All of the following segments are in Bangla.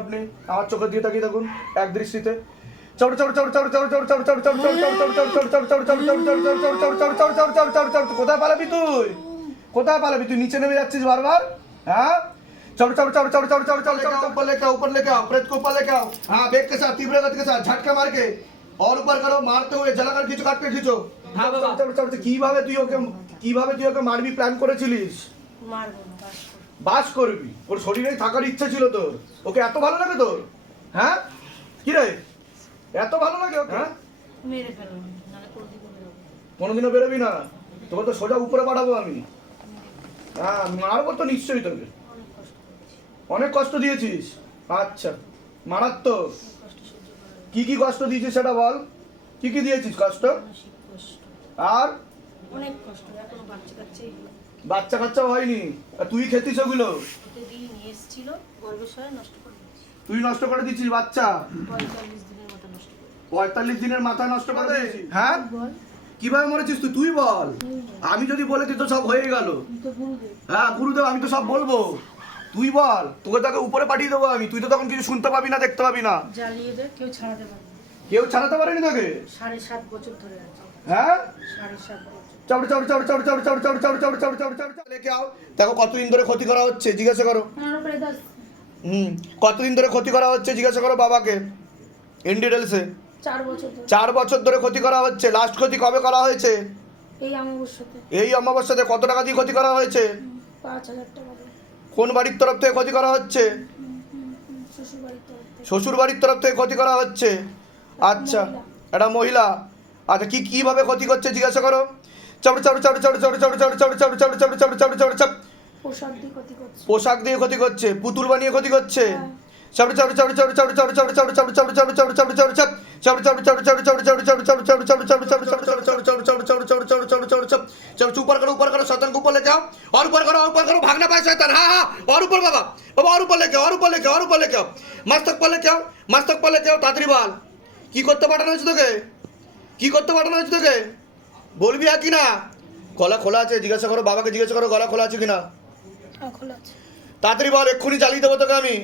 আপনি আমার চোখের দিয়ে তাকিয়ে থাকুন এক দৃষ্টিতে চড় চড় চড় চড় চড় চড় চড় চড় চড় চড় চড় চড় চড় চড় চড় চড় চড় চড় চড় চড় চড় চড় চড় চড় চড় চড় চড় কোথায় পালাবি তুই কোথায় পালাবি তুই নিচে নেমে যাচ্ছিস বারবার হ্যাঁ चढ़ चढ़ चढ़ चढ़ चढ़ चढ़ चढ़ चढ़ ऊपर लेके आओ ऊपर लेके आओ प्रेत को ऊपर लेके आओ हाँ बेग के साथ तीव्र गति के साथ झटका मार के और ऊपर करो मारते हुए जलाकर खींचो काट के खींचो হ্যাঁ বাবা চড় চড় চড় কিভাবে তুই ওকে কিভাবে তুই ওকে মারবি প্ল্যান করেছিলিস মারবো না বাস করবি। ওর শরীরে থাকার ইচ্ছে ছিল তোর। ওকে এত ভালো লাগে তোর? হ্যাঁ? কি রে? এত ভালো লাগে ওকে? হ্যাঁ? মেরে ফেলো নাহলে কোনোদিনও বেরোবো না। তোকে তো সোজা উপরে পাঠাবো আমি। হ্যাঁ মারবো তো নিশ্চয়ই তোকে। অনেক কষ্ট দিয়েছিস? আচ্ছা মারাত্মক। কি কি কষ্ট দিয়েছিস সেটা বল? কি কি দিয়েছিস কষ্ট। আর? অনেক কষ্ট এখনও বাচ্চা কাচ্চাই বাচ্চা কাচ্চা হয়নি? আর তুই খেতিস ওগুলো? ওতে দিয়ে নিয়ে এসেছিল গর্ভের নষ্ট করে তুই নষ্ট করে দিচ্ছিস বাচ্চা? পঁয়তাল্লিশ দিনের মতো নষ্ট করে পঁয়তাল্লিশ দিনের মাথায় নষ্ট করে হ্যাঁ? কীভাবে মরেছিস তুই? তুই বল। আমি যদি বলে দিই তো সব হয়ে গেল। তুই হ্যাঁ গুরুদেব আমি তো সব বলব। তুই বল। তোকে তাকে উপরে পাঠিয়ে দেবো আমি। তুই তো তখন কিছু শুনতে পাবি না দেখতে পাবি না। জ্বালিয়ে দে কেউ ছাড়াতে পারবে কেউ ছাড়াতে পারেনি তোকে? সাড়ে সাত বছর ধরে আছে। হ্যাঁ? সাড়ে সাত দেখো কতদিন ধরে ক্ষতি করা হচ্ছে জিজ্ঞাসা করো হুম কতদিন ধরে ক্ষতি করা হচ্ছে জিজ্ঞাসা করো বাবাকে ইন চার বছর ধরে ক্ষতি করা হচ্ছে লাস্ট ক্ষতি কবে করা হয়েছে এই অমাবস্যাতে কত টাকা দিয়ে ক্ষতি করা হয়েছে কোন বাড়ির তরফ থেকে ক্ষতি করা হচ্ছে শ্বশুর বাড়ির তরফ থেকে ক্ষতি করা হচ্ছে আচ্ছা একটা মহিলা আচ্ছা কি কীভাবে ক্ষতি করছে জিজ্ঞাসা করো চড় চড় চড় চড় চড় চড় চড় চড় চড় চড় চড় চড় চড় চড় চড় পোশাক দিয়ে ক্ষতি করছে পোশাক দিয়ে ক্ষতি করছে পুতুল বানিয়ে ক্ষতি করছে চড় চড় চড় চড় চড় চড় চড় চড় চড় চড় চড় চড় চড় চড় চড় চড় চড় চড় চড় চড় চড় চড় চড় চড় চড় চড় চড় চড় চড় চড় চড় চড় চড় চড় চড় চড় চড় चढ़ चढ़ ऊपर करो ऊपर करो शैतान को ऊपर लेके आओ और ऊपर करो ऊपर करो भागना पाए शैतान हाँ हाँ और ऊपर बाबा बाबा और ऊपर लेके आओ और ऊपर लेके आओ और ऊपर लेके आओ मस्तक पर लेके आओ मस्तक पर लेके आओ তাড়াতাড়ি বল কি করতে পাঠানো হয়েছে তোকে কি করতে পাঠানো হয়েছে তোকে বলবি আর কি না? গলা খোলা আছে জিজ্ঞাসা করো বাবাকে জিজ্ঞাসা করো গলা খোলা আছে কিনা? খোলা তাড়াতাড়ি বল এক্ষুনি চালিয়ে দেবো তোকে আমি।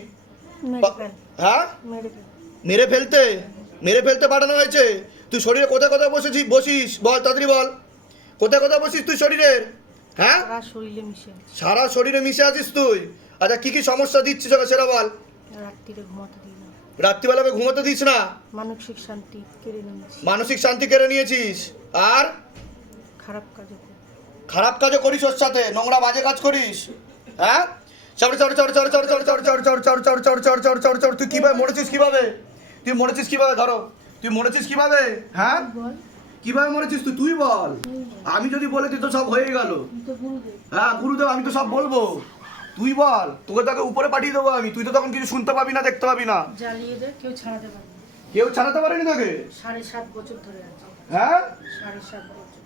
হ্যাঁ? মেরে ফেলতে? মেরে ফেলতে পাঠানো হয়েছে? তুই শরীরে কোথায় কোথায় বসেছিস বসিস? বল তাড়াতাড়ি বল। কোথায় কোথায় বসিস তুই শরীরের? হ্যাঁ? সারা শরীরে মিশে আছে সারা শরীরে মিশে আছিস তুই? আচ্ছা কি কি সমস্যা দিচ্ছিস ওকে সেটা বল। রাত্রিরে ঘুমাতে দিস না? মানসিক শান্তি কেড়ে নিয়েছি। মানসিক শান্তি কেড়ে নিয়েছিস? আর? খারাপ কাজে। খারাপ কাজও করিস ওর সাথে নোংরা বাজে কাজ করিস হ্যাঁ চড় চড় চড় চড় চড় চড় চড় চড় চড় চড় চড় চড় চড় চড় চড় চড় তুই কীভাবে মরেছিস কীভাবে তুই মরেছিস কীভাবে ধরো তুই মরেছিস কীভাবে হ্যাঁ কীভাবে মরেছিস তুই তুই বল আমি যদি বলে তুই তো সব হয়ে গেল হ্যাঁ গুরুদেব আমি তো সব বলব তুই বল তোকে তাকে উপরে পাঠিয়ে দেবো আমি তুই তো তখন কিছু শুনতে পাবি না দেখতে পাবি না জ্বালিয়ে দে কেউ ছাড়াতে পারবে কেউ ছাড়াতে পারেনি তোকে সাড়ে সাত বছর ধরে আছে হ্যাঁ সাড়ে সাত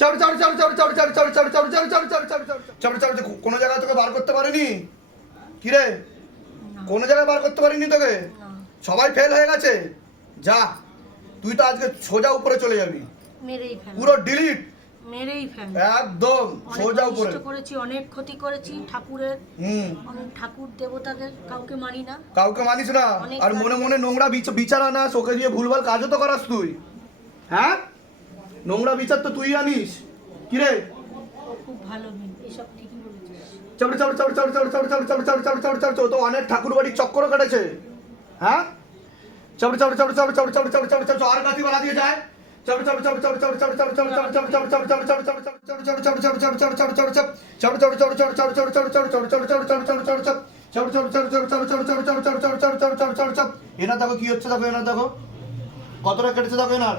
চাবড়ে চাবড়ে চাবড়ে চাবড়ে চাবড়ে চাবড়ে চাবড়ে চাবড়ে চাবড়ে চাবড়ে চাবড়ে চাবড়ে চাবড়ে চাবড়ে কোনো জায়গায় তোকে বার করতে পারিনি কি রে কোনো জায়গায় বার করতে পারিনি তোকে সবাই ফেল হয়ে গেছে যা তুই তো আজকে সোজা উপরে চলে যাবি পুরো ডিলিট একদম সোজা উপরে করেছি অনেক ক্ষতি করেছি ঠাকুরের হুম অনেক ঠাকুর দেবতাদের কাউকে মানি না কাউকে মানিস না আর মনে মনে নোংরা বিচার আনা শোকে দিয়ে ভুলভাল কাজও তো করাস তুই হ্যাঁ নোংরা বিচার তো তুই আনিস কিরে রে তো অনেক আর এনার দেখো কি হচ্ছে দেখো এনার দেখো কতটা কেটেছে দেখো এনার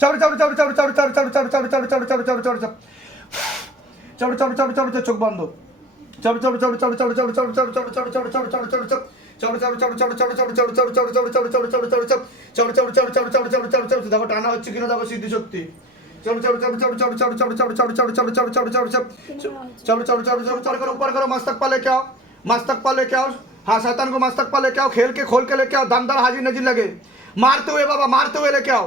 चावड़े দেখো টানা হচ্ছে কিনা দেখো সিদ্ধি শক্তি खेल के खोल के लेके आओ दमदार हाजिर नजीर लगे मारते हुए बाबा मारते हुए लेके आओ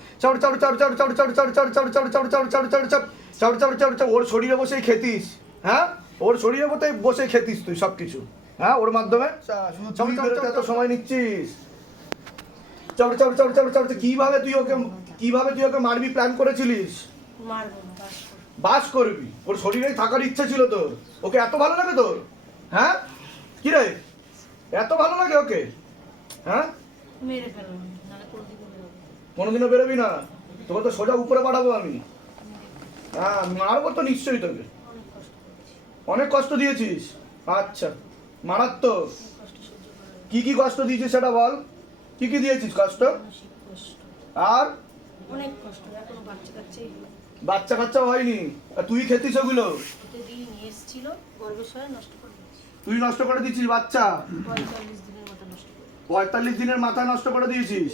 ওর শরীরে বসেই খেতিস হ্যাঁ ওর শরীরে বসে বসে খেতিস তুই সব কিছু হ্যাঁ ওর মাধ্যমে এত সময় নিচ্ছিস চড় চড় চড় চড় চড় কীভাবে তুই ওকে কীভাবে তুই ওকে মারবি প্ল্যান করেছিলিস বাস করবি ওর শরীরেই থাকার ইচ্ছে ছিল তোর ওকে এত ভালো লাগে তোর হ্যাঁ কি রে এত ভালো লাগে ওকে হ্যাঁ মেরে ফেলো নাহলে কোনোদিন বেরোবো কোনোদিনও বেরোবি না। তোকে তো সোজা উপরে পাঠাবো আমি। হ্যাঁ মারবো তো নিশ্চয়ই তোকে। অনেক কষ্ট দিয়েছিস। আচ্ছা মারাত্মক। কি কি কষ্ট দিয়েছিস সেটা বল। কি কি দিয়েছিস কষ্ট? আর? অনেক কষ্ট এখনও বাচ্চা কাচ্চাই বাচ্চা কাচ্চা হয়নি। আর তুই খেতিস ওগুলো? তুই নষ্ট করে দিচ্ছিস বাচ্চা? পঁয়তাল্লিশ দিনের মতো নষ্ট করে মাথায় নষ্ট করে দিয়েছিস?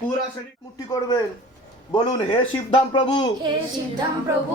পুরা শরীর মুক্তি করবেন। বলুন হে শিবধাম প্রভু। হে শিবধাম প্রভু।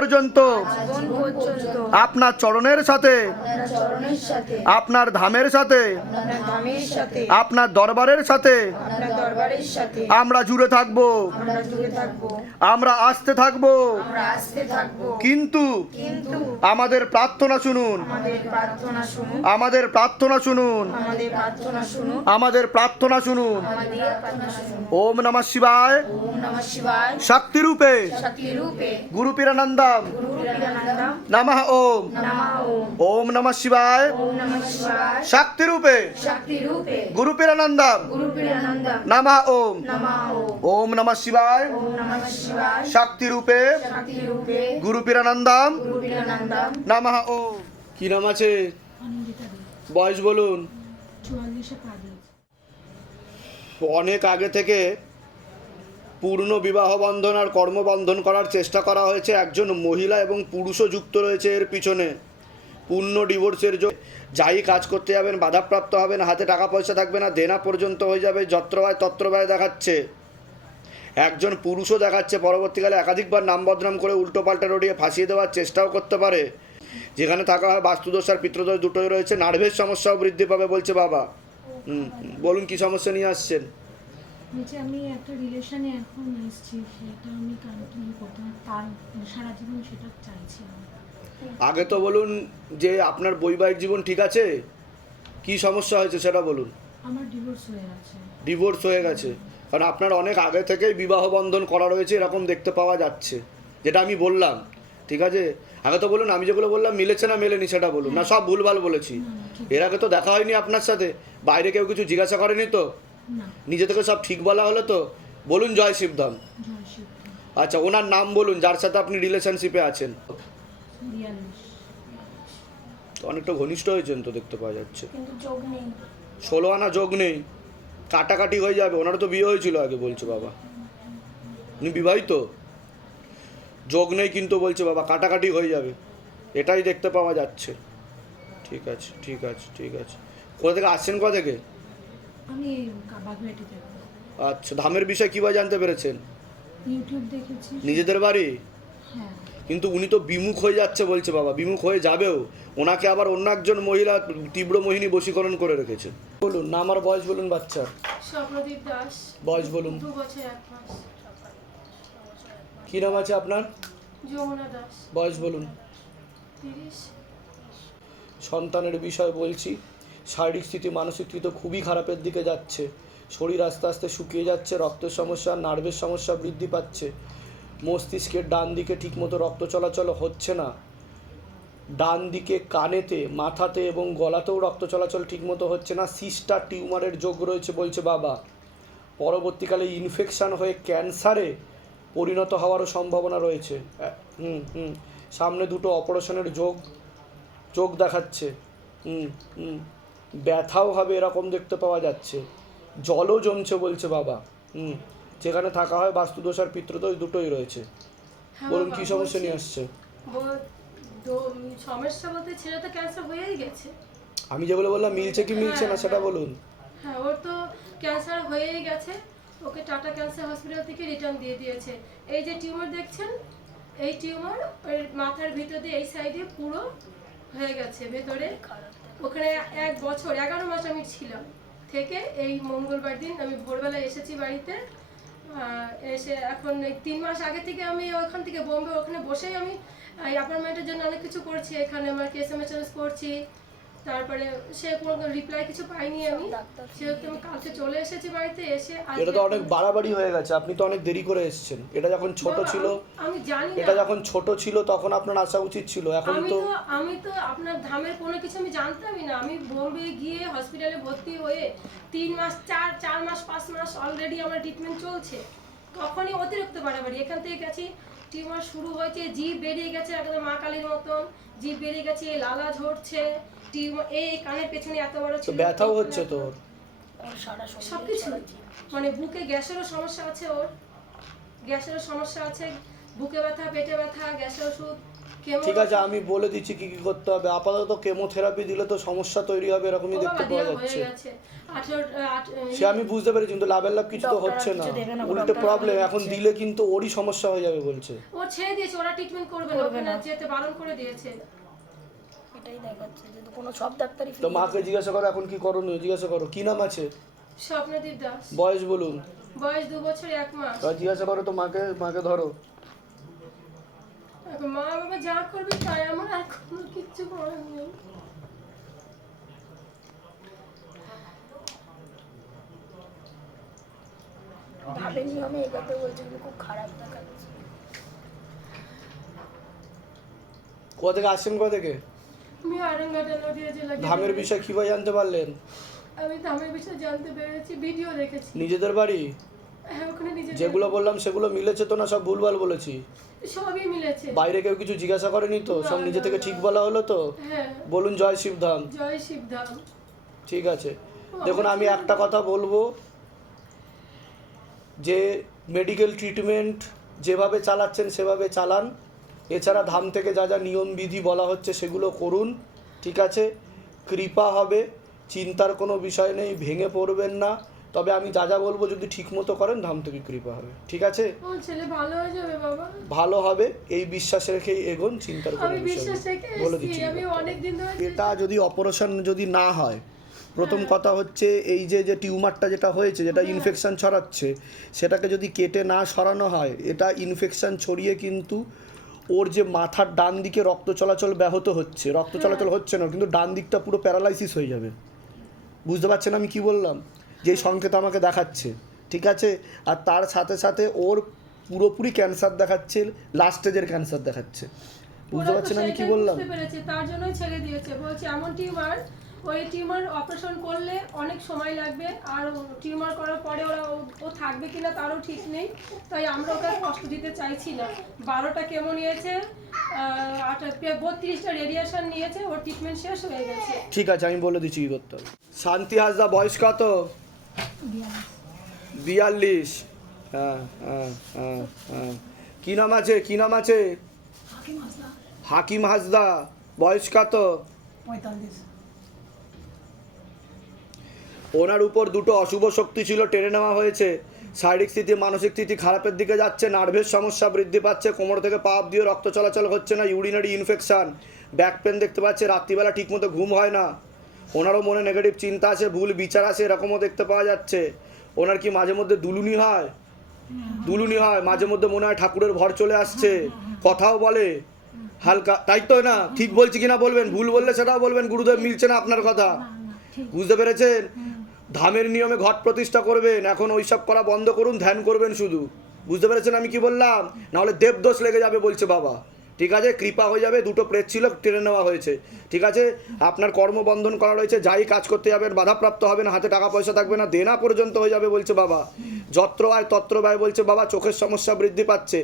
পর্যন্ত। আপনার চরণের সাথে আপনার ধামের সাথে আপনার দরবারের সাথে আমরা জুড়ে থাকব। আমরা আসতে থাকব। কিন্তু আমাদের প্রার্থনা শুনুন। আমাদের প্রার্থনা শুনুন। আমাদের প্রার্থনা শুনুন। ওম নমঃ শিবায়। শক্তিরূপে। গুরু পিরানন্দ নাদাম নমঃ ওম ওম নমঃ শিবায় শক্তি রূপে গুরু পিরানন্দম নমঃ ওম ওম নমঃ শিবায় শক্তি রূপে গুরু পিরানন্দম নমঃ ওম কি নাম আছে? বয়স বলুন। অনেক আগে থেকে পূর্ণ বিবাহ বন্ধন আর কর্মবন্ধন করার চেষ্টা করা হয়েছে। একজন মহিলা এবং পুরুষও যুক্ত রয়েছে এর পিছনে। পূর্ণ ডিভোর্সের জন্য যাই কাজ করতে যাবেন, বাধাপ্রাপ্ত হবেন, হাতে টাকা পয়সা থাকবে না, দেনা পর্যন্ত হয়ে যাবে যত্রবায় তত্রবায় দেখাচ্ছে। একজন পুরুষও দেখাচ্ছে, পরবর্তীকালে একাধিকবার নাম বদনাম করে উল্টো পাল্টা রড়িয়ে ফাঁসিয়ে দেওয়ার চেষ্টাও করতে পারে। যেখানে থাকা হয় বাস্তুদোষ আর পিতৃদোষ দুটোই রয়েছে, নার্ভের সমস্যাও বৃদ্ধি পাবে বলছে বাবা। বলুন কি সমস্যা নিয়ে আসছেন? বলছি আমি একটা রিলেশনে এখন এসেছি সেটা আমি কন্টিনিউ করতে তার সারা জীবন সেটা চাইছি আগে তো বলুন যে আপনার বৈবাহিক জীবন ঠিক আছে? কি সমস্যা হয়েছে সেটা বলুন। আমার ডিভোর্স হয়ে গেছে। ডিভোর্স হয়ে গেছে। কারণ আপনার অনেক আগে থেকেই বিবাহ বন্ধন করা রয়েছে এরকম দেখতে পাওয়া যাচ্ছে। যেটা আমি বললাম ঠিক আছে? আগে তো বলুন আমি যেগুলো বললাম মিলেছে না মেলেনি সেটা বলুন। না সব ভুলভাল বলেছি। এর আগে তো দেখা হয়নি আপনার সাথে। বাইরে কেউ কিছু জিজ্ঞাসা করেনি তো? নিজে থেকে সব ঠিক বলা হলো তো? বলুন জয় শিবধাম। আচ্ছা ওনার নাম বলুন যার সাথে আপনি রিলেশনশিপে আছেন। অনেকটা ঘনিষ্ঠ হয়েছেন তো দেখতে পাওয়া যাচ্ছে। কিন্তু যোগ নেই। ষোলো আনা যোগ নেই। কাটাকাটি হয়ে যাবে ওনারও তো বিয়ে হয়েছিল আগে বলছে বাবা। উনি বিবাহিত? যোগ নেই কিন্তু বলছে বাবা কাটাকাটি হয়ে যাবে। এটাই দেখতে পাওয়া যাচ্ছে। ঠিক আছে ঠিক আছে ঠিক আছে। কোথা থেকে আসছেন কোথা থেকে? আমি বাগলাটি থেকে। আচ্ছা ধামের বিষয় কীভাবে জানতে পেরেছেন? ইউটিউব দেখেছি। নিজেদের বাড়ি? হ্যাঁ। কিন্তু উনি তো বিমুখ হয়ে যাচ্ছে বলছে বাবা বিমুখ হয়ে যাবেও। ওনাকে আবার অন্য একজন মহিলা তীব্র মোহিনী বশীকরণ করে রেখেছে। বলুন নাম আর বয়স বলুন বাচ্চার স্বপ্নদীপ দাস। বয়স বলুন। দু বছর এক মাস। কী নাম আছে আপনার? যমুনা দাস। বয়স বলুন। তিরিশ। সন্তানের বিষয় বলছি। শারীরিক স্থিতি, মানসিক স্থিতি তো খুবই খারাপের দিকে যাচ্ছে। শরীর আস্তে আস্তে শুকিয়ে যাচ্ছে রক্তের সমস্যা, নার্ভের সমস্যা বৃদ্ধি পাচ্ছে। মস্তিষ্কের ডান দিকে ঠিকমতো রক্ত চলাচল হচ্ছে না। ডান দিকে কানেতে, মাথাতে এবং গলাতেও রক্ত চলাচল ঠিকমতো হচ্ছে না। সিস্টার টিউমারের যোগ রয়েছে বলছে বাবা। পরবর্তীকালে ইনফেকশান হয়ে ক্যান্সারে পরিণত হওয়ারও সম্ভাবনা রয়েছে। হুম হুম। সামনে দুটো অপারেশনের যোগ চোখ দেখাচ্ছে। হুম হুম। ব্যথাও হবে এরকম দেখতে পাওয়া যাচ্ছে। জলও জমছে বলছে বাবা। হুম যেখানে থাকা হয় বাস্তুদোষ আর পিতৃদোষ দুটোই রয়েছে। হ্যাঁ বলুন কি সমস্যা নিয়ে আসছে? সমস্যা বলতে ছেলে তো ক্যান্সার হয়েই গেছে। আমি যেগুলো বললাম মিলছে কি মিলছে না সেটা বলুন। হ্যাঁ ওর তো ক্যান্সার হয়েই গেছে। ওকে টাটা ক্যান্সার হসপিটাল থেকে রিটার্ন দিয়ে দিয়েছে। এই যে টিউমার দেখছেন এই টিউমার মাথার ভিতর দিয়ে এই সাইডে পুরো হয়ে গেছে ভেতরে ওখানে এক বছর, এগারো মাস আমি ছিলাম। থেকে এই মঙ্গলবার দিন আমি ভোরবেলা এসেছি বাড়িতে। এসে এখন এই তিন মাস আগে থেকে আমি ওখান থেকে বোম্বে ওখানে বসেই আমি অ্যাপার্টমেন্টের জন্য অনেক কিছু করছি। এখানে আমার কেস এম করছি। তারপরে সে কোনো রিপ্লাই কিছু পাইনি আমি। সেহেতু আমি কালকে চলে এসেছি বাড়িতে এসে এটা তো অনেক বাড়াবাড়ি হয়ে গেছে আপনি তো অনেক দেরি করে এসেছেন। এটা যখন ছোট ছিল আমি- জানি এটা যখন ছোট ছিল তখন আপনার আসা উচিত ছিল এখন আমি তো তো আমি তো আপনার ধামের কোনো কিছু আমি জানতামই না। আমি বোম্বে গিয়ে হসপিটালে ভর্তি হয়ে তিন মাস চার চার মাস পাঁচ মাস অলরেডি আমার ট্রিটমেন্ট চলছে। তখনই অতিরিক্ত বাড়াবাড়ি। এখান থেকে গেছি টিউমার শুরু হয়েছে জিভ বেরিয়ে গেছে একদম মা কালীর মতন জিভ বেরিয়ে গেছে লালা ঝরছে টিউমার এই কানের পেছনে এত বড় তো ছিল। ব্যথাও হচ্ছে তোর? সবকিছু। মানে বুকে গ্যাসেরও সমস্যা আছে ওর। গ্যাসেরও সমস্যা আছে বুকে ব্যথা পেটে ব্যথা গ্যাসের ওষুধ ঠিক আছে আমি বলে দিচ্ছি কি কি করতে হবে। আপাতত কেমোথেরাপি দিলে তো সমস্যা তৈরি হবে এরকমই দেখতে পাওয়া যাচ্ছে। সে আমি বুঝতে পেরেছি কিন্তু লাভের লাভ কিছু তো হচ্ছে না। উল্টে প্রবলেম এখন দিলে কিন্তু ওরই সমস্যা হয়ে যাবে বলছে। ও ছেড়ে দিয়েছে ওরা ট্রিটমেন্ট করবে না ওখানে যেতে বারণ করে দিয়েছে। এটাই দেখাচ্ছে যে কোনো সব ডাক্তারই তো মাকে জিজ্ঞাসা করো এখন কি করণীয়? জিজ্ঞাসা করো কি নাম আছে? স্বপ্নদীপ দাস। বয়স বলুন। বয়স দু বছর এক মাস। জিজ্ঞাসা করো তো মাকে মাকে ধরো। মা বাবা যা করবে তাই আমার আর কোনো কিচ্ছু করার নেই। ভাবে নিয়মে এগাতে বলছে কিন্তু খুব খারাপ দেখাচ্ছে। কোথা থেকে আসছেন কোথা থেকে? আমি আরঙ্গাটা নদীয়া জেলা ধামের বিষয় কীভাবে জানতে পারলেন? আমি ধামের বিষয়ে জানতে পেরেছি ভিডিও দেখেছি। নিজেদের বাড়ি? যেগুলো বললাম সেগুলো মিলেছে তো না সব ভুলভাল বলেছি? সবই মিলেছে। বাইরে কেউ কিছু জিজ্ঞাসা করেনি তো? সব নিজে থেকে ঠিক বলা হলো তো? হ্যাঁ। বলুন জয় শিবধাম। জয় শিবধাম। ঠিক আছে। দেখুন আমি একটা কথা বলব। যে মেডিকেল ট্রিটমেন্ট যেভাবে চালাচ্ছেন সেভাবে চালান। এছাড়া ধাম থেকে যা যা নিয়মবিধি বলা হচ্ছে সেগুলো করুন। ঠিক আছে? কৃপা হবে। চিন্তার কোনো বিষয় নেই ভেঙে পড়বেন না। তবে আমি যা যা বলব যদি ঠিক মতো করেন ধাম থেকে কৃপা হবে। ঠিক আছে? ছেলে ভালো হয়ে যাবে বাবা। ভালো হবে এই বিশ্বাস রেখেই এগোন চিন্তার কোনো বিষয়। রেখে বলে দিচ্ছি। এটা যদি অপারেশন যদি না হয় প্রথম কথা হচ্ছে এই যে যে টিউমারটা যেটা হয়েছে যেটা ইনফেকশন ছড়াচ্ছে সেটাকে যদি কেটে না সরানো হয় এটা ইনফেকশন ছড়িয়ে কিন্তু ওর যে মাথার ডান দিকে রক্ত চলাচল ব্যাহত হচ্ছে। রক্ত চলাচল হচ্ছে না কিন্তু ডান দিকটা পুরো প্যারালাইসিস হয়ে যাবে। বুঝতে পারছেন আমি কি বললাম? যে সংকেত আমাকে দেখাচ্ছে ঠিক আছে? আর তার সাথে সাথে ওর পুরোপুরি ক্যান্সার দেখাচ্ছে লাস্ট স্টেজের ক্যান্সার দেখাচ্ছে। বুঝতে পারছেন আমি কি বললাম? তার জন্যই ছেড়ে দিয়েছে। বলছে এমন টিউমার ওই টিউমার অপারেশন করলে অনেক সময় লাগবে আর টিউমার করার পরে ওরা ও- ও থাকবে কিনা তারও ঠিক নেই। তাই আমরা ওকে কষ্ট দিতে চাইছি না। বারোটা কেমন নিয়েছে বত্রিশটা রেডিয়েশন নিয়েছে ওর ট্রিটমেন্ট শেষ হয়ে গেছে। ঠিক আছে আমি বলে দিচ্ছি কি করতে হবে। শান্তি হাসদা বয়স কত? বিয়াল্লিশ। হ্যাঁ হ্যাঁ হ্যাঁ হ্যাঁ। কী নাম আছে? কী নাম আছে? হাকিম হাসদা। বয়স কত? ওনার উপর দুটো অশুভ শক্তি ছিল টেনে নেওয়া হয়েছে। শারীরিক স্থিতি মানসিক স্থিতি খারাপের দিকে যাচ্ছে নার্ভের সমস্যা বৃদ্ধি পাচ্ছে কোমর থেকে পাপ দিয়ে রক্ত চলাচল হচ্ছে না ইউরিনারি ইনফেকশান। ব্যাক পেন দেখতে পাচ্ছে রাত্রিবেলা ঠিকমতো ঘুম হয় না। ওনারও মনে নেগেটিভ চিন্তা আছে ভুল বিচার আছে এরকমও দেখতে পাওয়া যাচ্ছে। ওনার কি মাঝে মধ্যে দুলুনি হয়? দুলুনি হয় মাঝে মধ্যে মনে হয় ঠাকুরের ভর চলে আসছে কথাও বলে। হালকা তাই তো না? ঠিক বলছি কিনা বলবেন? ভুল বললে সেটাও বলবেন? গুরুদেব মিলছে না আপনার কথা? বুঝতে পেরেছেন? ধামের নিয়মে ঘট প্রতিষ্ঠা করবেন এখন ওইসব করা বন্ধ করুন ধ্যান করবেন শুধু। বুঝতে পেরেছেন আমি কি বললাম? নাহলে দেবদোষ লেগে যাবে বলছে বাবা। ঠিক আছে? কৃপা হয়ে যাবে, দুটো প্রেত ছিল, টেনে নেওয়া হয়েছে। ঠিক আছে? আপনার কর্মবন্ধন করা রয়েছে, যাই কাজ করতে যাবেন, বাধাপ্রাপ্ত হবেন, হাতে টাকা পয়সা থাকবে না, দেনা পর্যন্ত হয়ে যাবে বলছে বাবা। যত্র আয়, তত্র ব্যয় বলছে বাবা, চোখের সমস্যা বৃদ্ধি পাচ্ছে।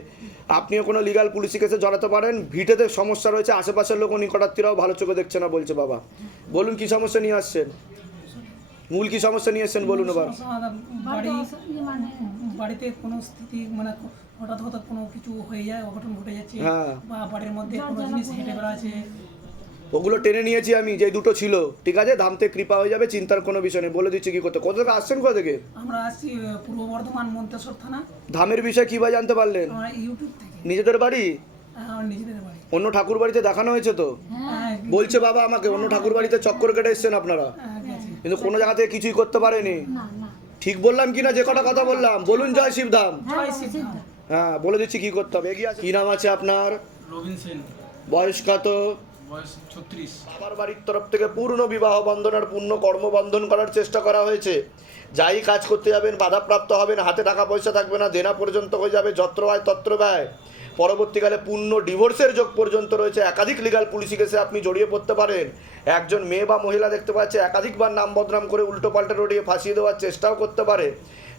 আপনিও কোনো লিগাল পুলিশি কেসে জড়াতে পারেন, ভিটেতে সমস্যা রয়েছে, আশেপাশের লোক নিকটার্থীরাও ভালো চোখে দেখছে না বলছে বাবা। বলুন, কি সমস্যা নিয়ে আসছেন? মূল কি সমস্যা নিয়ে এসছেন বলুন এবার। বাড়িতে কোনো স্থিতি মানে হঠাৎ হঠাৎ কোনো কিছু হয়ে যায় অঘটন ঘটে যাচ্ছে হ্যাঁ। বা বাড়ির মধ্যে কোনো জিনিস হেঁটে বেড়াচ্ছে। ওগুলো টেনে নিয়েছি আমি যে দুটো ছিল। ঠিক আছে? ধামতে কৃপা হয়ে যাবে চিন্তার কোনো বিষয় নেই। বলে দিচ্ছি কি করতে। কোথা থেকে আসছেন কোথা থেকে? আমরা আসছি পূর্ব বর্ধমান মন্তেশ্বর থানা। ধামের বিষয় কীভাবে জানতে পারলেন? ইউটিউব থেকে। নিজেদের বাড়ি? নিজেদের বাড়ি। অন্য ঠাকুর বাড়িতে দেখানো হয়েছে তো? হ্যাঁ। বলছে বাবা আমাকে অন্য ঠাকুর বাড়িতে চক্কর কেটে এসছেন আপনারা। হ্যাঁ, কিন্তু কোনো জায়গা থেকে কিছুই করতে পারেনি। ঠিক বললাম কি না যে কটা কথা বললাম। বলুন জয় শিবধাম। জয় সিদ্ধা হ্যাঁ বলে দিচ্ছি কি করতে হবে। এগিয়ে আসুন। কি নাম আছে আপনার? রবিন সেন। বয়স কত? বাবার বাড়ির তরফ থেকে পূর্ণ বিবাহ বন্ধন আর পূর্ণ কর্মবন্ধন করার চেষ্টা করা হয়েছে। যাই কাজ করতে যাবেন বাধাপ্রাপ্ত হবেন হাতে টাকা পয়সা থাকবে না দেনা পর্যন্ত হয়ে যাবে যত্র আয় তত্র ব্যয়। পরবর্তীকালে পূর্ণ ডিভোর্সের যোগ পর্যন্ত রয়েছে একাধিক লিগাল পুলিশি কেসে আপনি জড়িয়ে পড়তে পারেন। একজন মেয়ে বা মহিলা দেখতে পাচ্ছে একাধিকবার নাম বদনাম করে উল্টো পাল্টা রড়িয়ে ফাঁসিয়ে দেওয়ার চেষ্টাও করতে পারে।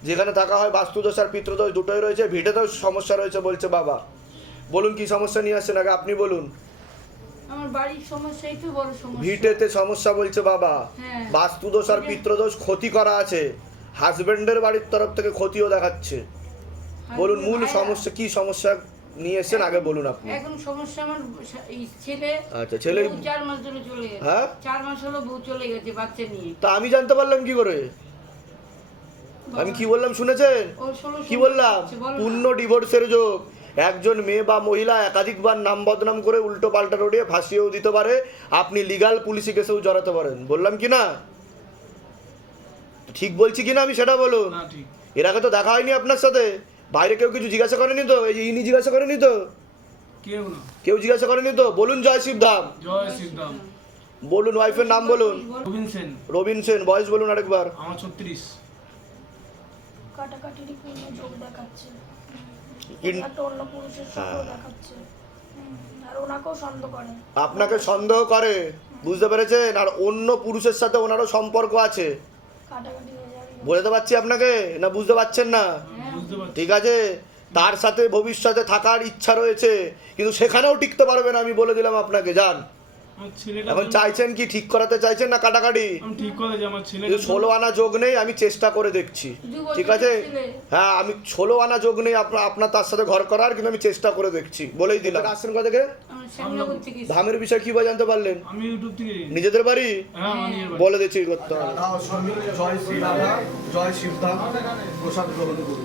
যেখানে থাকা হয় বাস্তুদোষ আর পিতৃদোষ দুটোই রয়েছে ভিটেতেও সমস্যা রয়েছে বলছে বাবা। বলুন কি সমস্যা নিয়ে আসছেন আগে আপনি বলুন। আমার বাড়ির সমস্যাই তো বড় সমস্যা। ভিটেতে সমস্যা বলছে বাবা। হ্যাঁ। বাস্তুদোষ আর পিত্রদোষ ক্ষতি করা আছে। হাজবেন্ডের বাড়ির তরফ থেকে ক্ষতিও দেখাচ্ছে। বলুন মূল সমস্যা কি সমস্যা নিয়ে এসেছেন? আগে বলুন আপনি। এখন সমস্যা আমার ছেলে আচ্ছা, ছেলে- বউ চার মাস ধরে চলে গেছে। হ্যাঁ? চার মাস হলো বউ চলে গেছে বাচ্চা নিয়ে। তা আমি জানতে পারলাম কি করে? আমি কি বললাম শুনেছেন? কি বললাম। পূর্ণ ডিভোর্সের যোগ। একজন মেয়ে বা মহিলা একাধিকবার নাম বদনাম করে উল্টো পাল্টা রড়িয়ে ফাঁসিয়েও দিতে পারে। আপনি লিগাল পুলিশি কেসেও জড়াতে পারেন। বললাম কি না? ঠিক বলছি কি না আমি সেটা বলুন? এর আগে তো দেখা হয়নি আপনার সাথে। বাইরে কেউ কিছু জিজ্ঞাসা করেনি তো? এই যে ইনি জিজ্ঞাসা করেনি তো? কেউ না। কেউ জিজ্ঞাসা করেনি তো? বলুন জয় শিবধাম জয় শিবদাম বলুন ওয়াইফের নাম বলুন। রবীন সেন। রবিন সেন বয়স বলুন আরেকবার। আমার ছত্রিশ। কাটাকাটিরই পূর্ণ যোগ দেখাচ্ছে। একটা অন্য পুরুষের সাথেও দেখাচ্ছে। আর ওনাকেও সন্দেহ করে। আপনাকে সন্দেহ করে? বুঝতে পেরেছেন? আর অন্য পুরুষের সাথে ওনারও সম্পর্ক আছে? হয়ে বোঝাতে পারছি আপনাকে? না বুঝতে পারছেন না? ঠিক আছে? তার সাথে ভবিষ্যতে থাকার ইচ্ছা রয়েছে কিন্তু সেখানেও টিকতে পারবেন আমি বলে দিলাম আপনাকে যান। এখন চাইছেন কি ঠিক করাতে চাইছেন না কাটাকাটি? ঠিক কথা আমার ছেলে কিন্তু ষোলো আনা যোগ নেই আমি চেষ্টা করে দেখছি। ঠিক আছে? হ্যাঁ আমি ষোলো আনা যোগ নেই আপনার আপনার তার সাথে ঘর করার কিন্তু আমি চেষ্টা করে দেখছি। বলেই দিলাম। আসছেন কথা থেকে? ধামের বিষয় কি জানতে পারলেন? আমি ইউটিউব থেকে নিজেদের বাড়ি? হ্যাঁ। বলে দিচ্ছি করতে হবে। জয় শ্রী জয় শিবধাম প্রসাদ গ্রহণ করুন।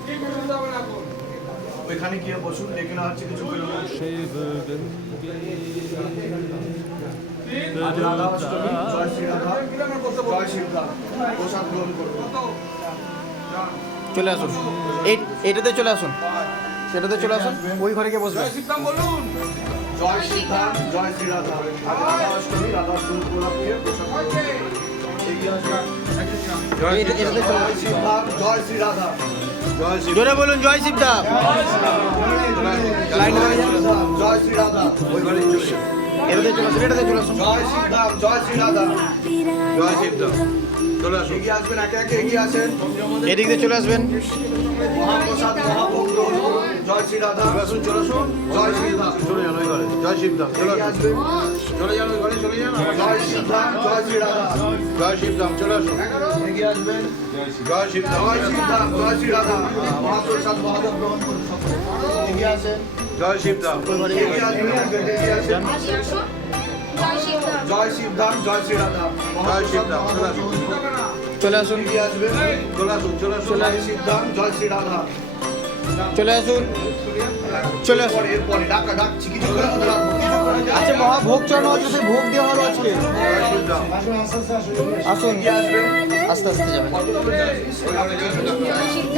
ওইখানে গিয়ে বসুন ডেকে নেওয়া হচ্ছে কিছু রাধা অষ্টমী জয় শ্রী রাধা জয় শিবধাম প্রসাদ গ্রহণ করুন চলে আসুন। এই এইটাতে চলে আসুন। সেটাতে চলে আসুন। ওই ঘরে গিয়ে বসবেন। জয় শিবধাম জয় শ্রী রাধা রাধা অষ্টমী অষ্টমী এটাতে জয় শ্রী রাধা জোরে বলুন জয় শিবধাম, জয় শ্রী রাধা। ওই ঘরে। এটাতে চলে আসুন এটাতে চলে আসুন। জয় শিবধাম জয় শ্রী রাধা জয় শিবদা চলে আসুন। এগিয়ে আসবেন একে একে এগিয়ে আসেন। এদিক দিয়ে চলে আসবেন। মহাপ্রসাদ মহাভোগ গ্রহণ করুন জয় শ্রী রাধা আসুন চলে আসুন। জয় শিবধাম চলে যান ওই ঘরে। জয় শিবদা চলে আসবেন। চলে যান ওই ঘরে চলে যান। জয় শিবধাম জয় শ্রী রাধা জয় চলে আসুন। এগিয়ে আসবেন। জয় শিবদাম জয় শিবধাম জয় শ্রী রাধা মহাপ্রসাদ মহাভোগ গ্রহণ করুন এগিয়ে আসেন। জয় আসেন জয় শিবধাম জয় শ্রী রাধা। মহাপ্রসাদ শিবধাম, চলে আসুন। গ্রহণ করুন। চলে আসুন চলে আসুন জয় শিবধাম জয় শ্রীরাধা চলে আসুন। চলে আসুন। এরপরে ডাকা ডাকছি কিছু আচ্ছা মহাভোগ চড়ানো হচ্ছে সেই ভোগ দেওয়া হলো আজকে? আসুন। আস্তে আস্তে যাবেন।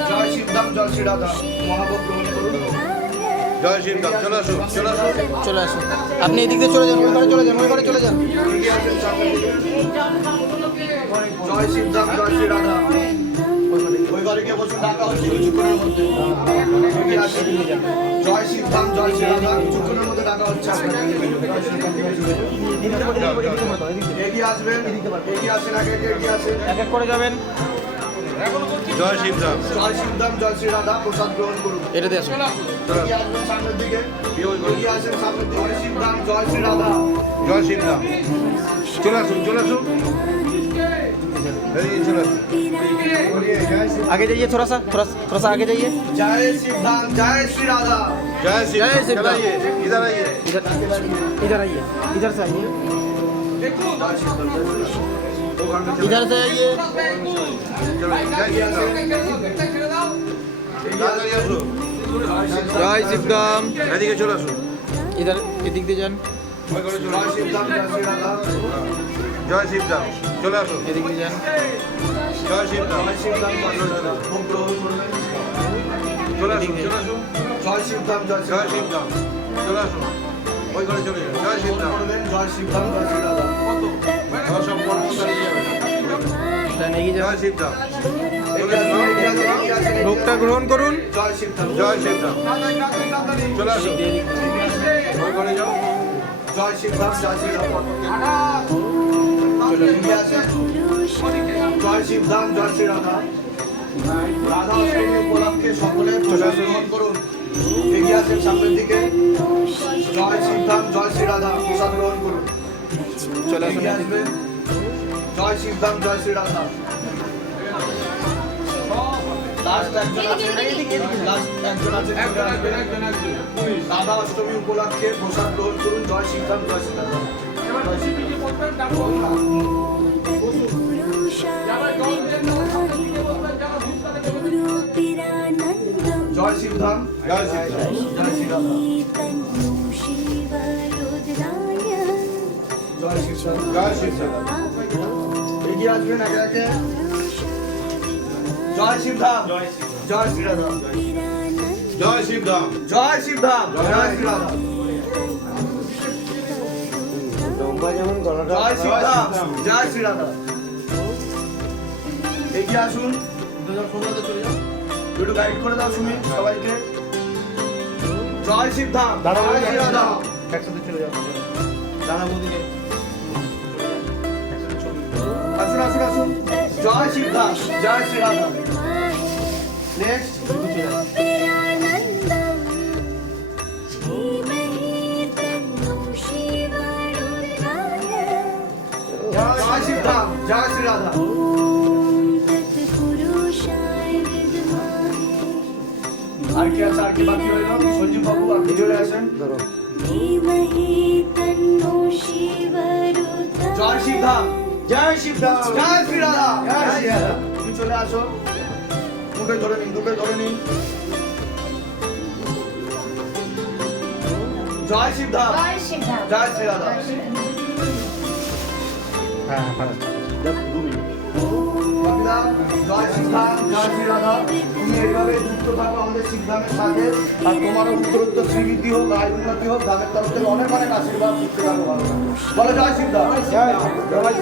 জয় শিবধাম জয় শ্রী রাধা। মহাভোগ গ্রহণ করুন। জয় শিবদাম চলে আসুন চলে আসুন। চলে আসুন। আপনি এদিক দিয়ে চলে যান ওই ঘরে চলে যান ওই ঘরে চলে যান। জয় শিবধাম জয় শ্রী রাধা। ওই ঘরে গিয়ে বসুন ডাকা হচ্ছে কিছুক্ষণের মধ্যে। জয় শিবধাম জয় শ্রী কিছুক্ষণের মধ্যে ডাকা হচ্ছে এগিয়ে আসবেন এগিয়ে আসেন আগে আগে এগিয়ে আসেন। এক এক করে যাবেন। জয় শিবদাম জয় শিবধাম জয় শ্রী রাধা প্রসাদ গ্রহণ করুন এটাতে আসুন এগিয়ে আসবেন সামনের দিকে এগিয়ে আসেন সামনের দিকে জয় শিবধাম জয় শ্রী রাধা জয় শিবদাম চলে আসুন চলে আসুন এই চলে আসুন आगे जाइए थोड़ा सा थोड़ा थोड़ा सा आगे जाइए जय शिवधाम जय श्री राधा जय शिव जय शिव आइए इधर आइए इधर इधर आइए इधर से आइए इधर से आइए জয় শিবদাম এদিকে চলে আসুন ইধার এদিক দিয়ে যান जय शिवधाम जय श्री राधा জয় শিবদাম চলে আসুন এদিক দিয়ে যান জয় শিবদাম जय शिवधाम जय श्री राधा भोग ग्रहण করবেন চলে আসুন চলে আসুন जय शिवधाम जय श्री জয় राधा শিবদাম চলে আসুন ওই ঘরে চলে যান জয় শিবধাম করবেন জয় শিবধাম জয় শ্রী রাধা ভোগটা গ্রহণ করুন। জয় শিবধাম জয় শিবধাম চলে আসুন ওই যাও। জয় শিবধাম জয়। জয় শিবধাম জয় শ্রী রাধা রাধা অষ্টমী উপলক্ষে সকলে প্রসাদ গ্রহণ করুন। এগিয়ে আসেন সামনের দিকে। জয় শিবধাম জয় শ্রী রাধা। প্রসাদ গ্রহণ করুন। চলে আসুন আসবেন। জয় শিবধাম জয় শ্রী রাধা লাস্ট একজন আছে লাস্ট একজন আছে চলে আসবেন। রাধা অষ্টমী উপলক্ষে প্রসাদ গ্রহণ করুন জয় শিবধাম জয় শ্রী রাধা জয় শিবধাম। জয় শিবধাম জয় শিবধাম জয় শ্রী জয় শিবধাম জয় শিবধাম এগিয়ে আসবেন একে একে জয় শিবধাম। জয় শ্রী রাধা জয় শিবধাম। জয় শিবধাম। জয় শ্রী রাধা জয় শিবধাম। জয় শ্রী রাধা এগিয়ে আসুন দুজন সোমনাথে চলে যাও একটু গাইড করে দাও সুমি সবাইকে। জয় শিবধাম। জয় শ্রী রাধা একসাথে চলে যাও। দাদা মোদিকে আসুন আসুন আসুন জয় শিবধাম জয় শ্রী রাধা নেক্সট জয় শিবধাম জয় শ্রী রাধা। আর কি আছে আর কি বাকি রইল? সঞ্জীব বাবু আপনি চলে আসেন জয় শিবধাম জয় শিবধাম জয় শ্রী রাধা জয় শ্রী রাধা তুমি চলে আসো। দুটো ধরে নিন দুটো ধরে নিন। জয় শিবধাম জয় শিবধাম জয় শ্রী হ্যাঁ বাপিদা, জয় শিবধাম জয় শ্রী রাধা তুমি এইভাবে যুক্ত থাকো আমাদের শিবধামের সাথে আর তোমার উত্তরোত্তর শ্রীবৃদ্ধি হোক আয় উন্নতি হোক ধামের তরফ থেকে অনেক অনেক আশীর্বাদ যুক্ত থাকো বলো জয় শিবধাম জয় জয়